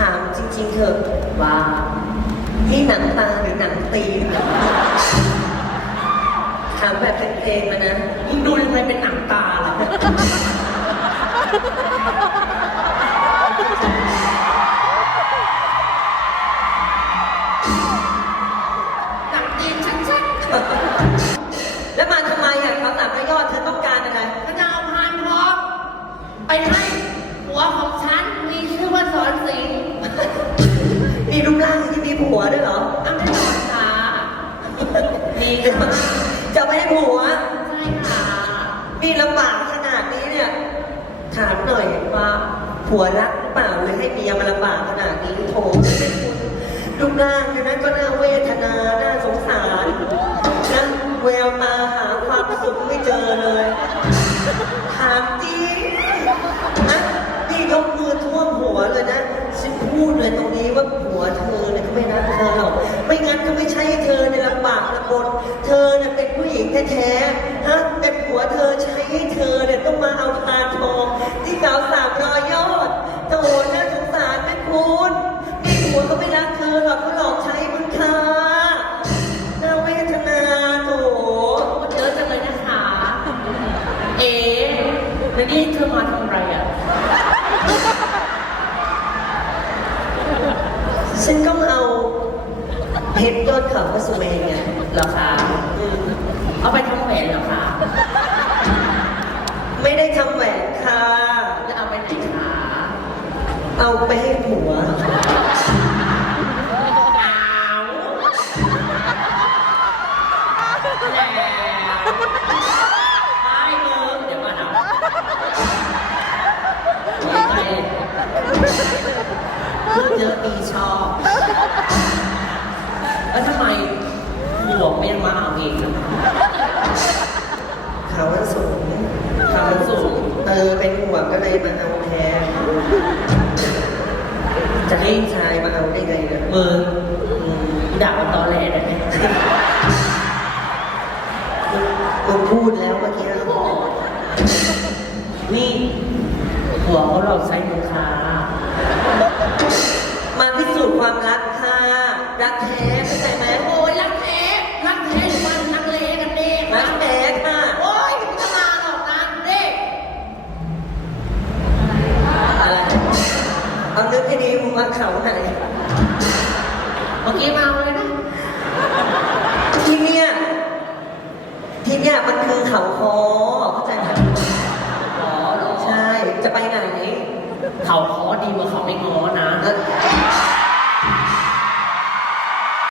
ถามจริงๆเถอะว่านี่หนังตาหรือหนังตีนถามแบบเพลงๆมานะมึงดูยังไงเป็นหนังตาล่ะหนังจีนชัดๆแล้วมาทำไมอะคำถามไม่ยอดเธอต้องการอะไรพระเจ้าพานทองไปให้ีจะไม่ให้ผัวใช่ค่ะนี่ลำบากขนาดนี้เนี่ย ถามหน่อยว่าผัวรักหรือเปล่าเลยให้เมียมาลำบากขนาดนี้โถเป็นคุณรูปร่างเนี่ยนะก็น่าเวทนา น่าสงสารนะแววตาหาความสุขไม่เจอเลย บากลำบน เธอเนี่ยเป็นผู้หญิงแท้ๆฮะแต่ผัวเธอใช้ให้เธอเนี่ยต้องมาเอาพานทอง ที่เก่าสามรอยยอดโถน่าสงสารแม่คุณนี่ผัวเขาไม่รักเธอหรอกเขาหลอกใช้มึงค่ะน่าเวทนาโถมันเยอะจังเลยนะคะ เอ๋แล้วนี่เธอมาทำอะไรอะ ฉันก็เอา เพชรยอดเขาพระสุเมนไงเหรอคะเอาไปทำแหวนเหรอคะไม่ได้ทำแหวนค่ะ แล้วเอาไปไหนคะเอาไปให้ผัวอ้าวแล้วไม่ลืมเดี๋ยวมาเอาไปพูดเยอะมีชอบ แล้วทำไมหัวไม่มาเอาเองล่ะเขาว่าสูงเขาว่าสูงเออเป็นห่วงก็เลยมาเอาแทนจะให้ชายมาเอาได้ไงเนี่ยมืออืมด่ามันตอแหลได้ไหมมึงพูดแล้วเมื่อกี้แล้วนี่หัวเขาเราใช้มือค้ามา มึงมาเขาไหนเมื่อกี้มาเลยนะที่เนี่ยที่เนี่ยมันคือเขาคอเข้าใจไหมขอเหรอใช่ จะไปไหน เขาขอดีกว่าเขาไม่งอ